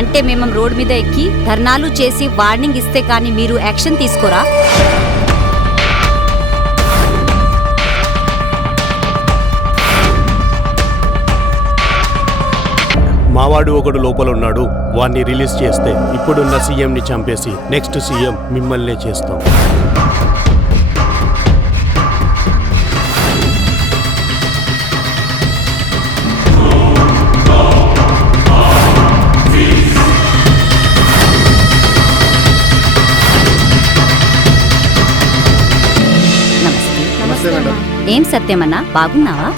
అంటే మేము రోడ్ మీద ఎక్కి ధర్నాలు చేసి వార్నింగ్ ఇస్తే కానీ మీరు యాక్షన్ తీసుకోరా? మావాడు ఒకడు లోపల ఉన్నాడు, వాణ్ణి రిలీజ్ చేస్తే ఇప్పుడున్న సీఎంని చంపేసి నెక్స్ట్ సీఎం మిమ్మల్నే చేస్తాం. నమస్తే. ఏం సత్యమన్నా, బాగున్నావా?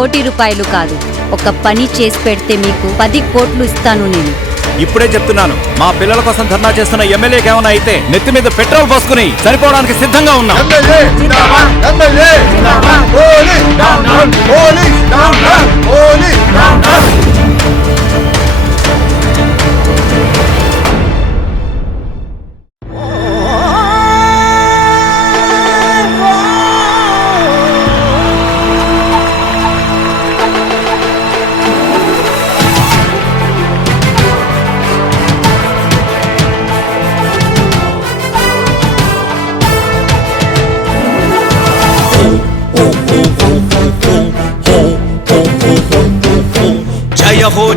₹1 కాదు, ఒక పని చేసి పెడితే మీకు 10 కోట్లు ఇస్తాను నేను. ఇప్పుడే చెప్తున్నాను, మా పిల్లల కోసం ధర్నా చేస్తున్న ఎమ్మెల్యేకి ఏమైనా అయితే నెత్తి మీద పెట్రోల్ పోసుకుని సరిపోవడానికి సిద్ధంగా ఉన్నాం.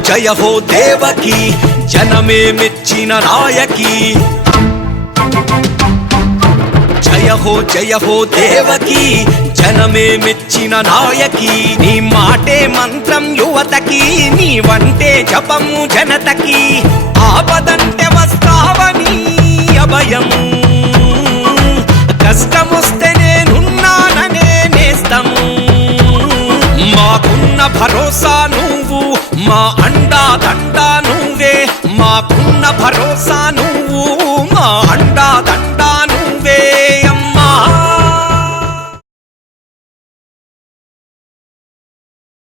జయ హో దేవకి, జనమే మెచ్చిన నాయకి. జయ హో దేవకి, జనమే మెచ్చిన నాయకి. నీ మాటే మంత్రం యువతకి, నీ వంటే జపము జనతకి. ఆపదంటే వస్తావని అభయం, కష్టమొస్తే నేనున్నాననే నేస్తము. మాకున్న భరోసా నువ్వు, మా అండా దండా నువ్వే. మాకున్న భరోసా నువ్వు,